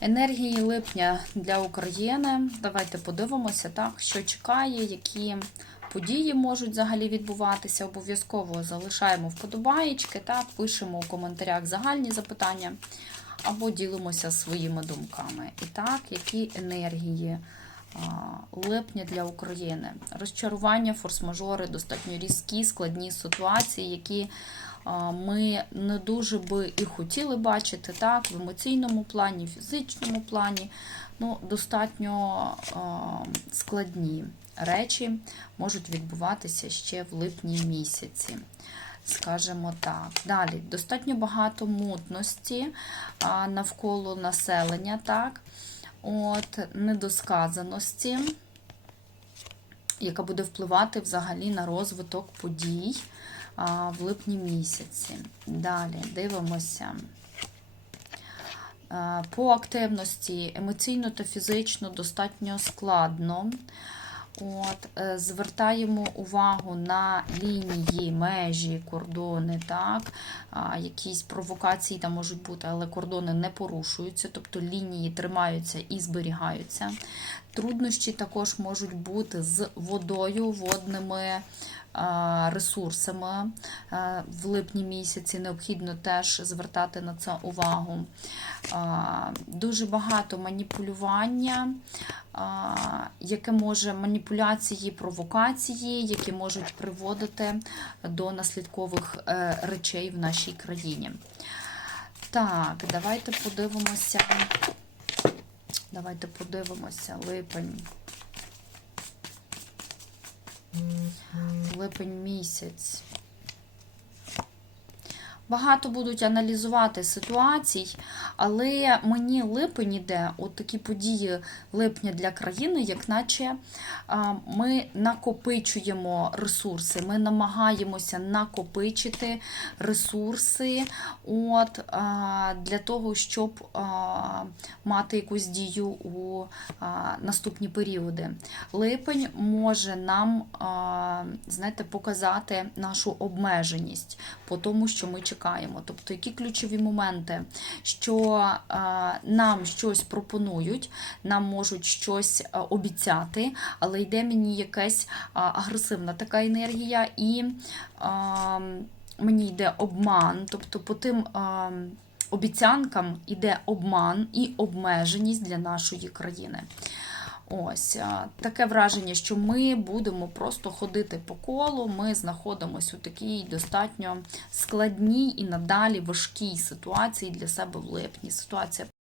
Енергії липня для України. Давайте подивимося, так, що чекає, які події можуть взагалі відбуватися. Обов'язково залишаємо вподобаєчки, та пишемо у коментарях загальні запитання або ділимося своїми думками. І так, які енергії липня для України? Розчарування, форс-мажори, достатньо різкі, складні ситуації, які ми не дуже би і хотіли бачити так, в емоційному плані, в фізичному плані. Ну, достатньо складні речі можуть відбуватися ще в липні місяці. Скажімо так. Далі достатньо багато мутності навколо населення, так, от, недосказаності, яка буде впливати взагалі на розвиток подій а, в липні місяці. Далі дивимося. Е, По активності емоційно та фізично достатньо складно. От, е, Звертаємо увагу на лінії, межі, кордони, так, якісь провокації там можуть бути, але кордони не порушуються, тобто лінії тримаються і зберігаються. Труднощі також можуть бути з водою, водними ресурсами. В липні місяці необхідно теж звертати на це увагу. Дуже багато маніпулювання, яке може маніпуляції, провокації, які можуть приводити до наслідкових е, речей в нашій країні. Так, давайте подивимося. Давайте подивимося липень. Липень місяць. Багато будуть аналізувати ситуацій, але мені липень іде, от такі події липня для країни, як наче ми накопичуємо ресурси, ми намагаємося накопичити ресурси от, для того, щоб мати якусь дію у наступні періоди. Липень може нам, знаєте, показати нашу обмеженість по тому, що ми чекаємо. Тобто, які ключові моменти, що е, нам щось пропонують, нам можуть щось е, обіцяти, але йде мені якась е, агресивна така енергія, і мені йде обман, тобто по тим. Обіцянкам іде обман і обмеженість для нашої країни. Ось таке враження, що ми будемо просто ходити по колу. Ми знаходимося у такій достатньо складній і надалі важкій ситуації для себе в липні. Ситуація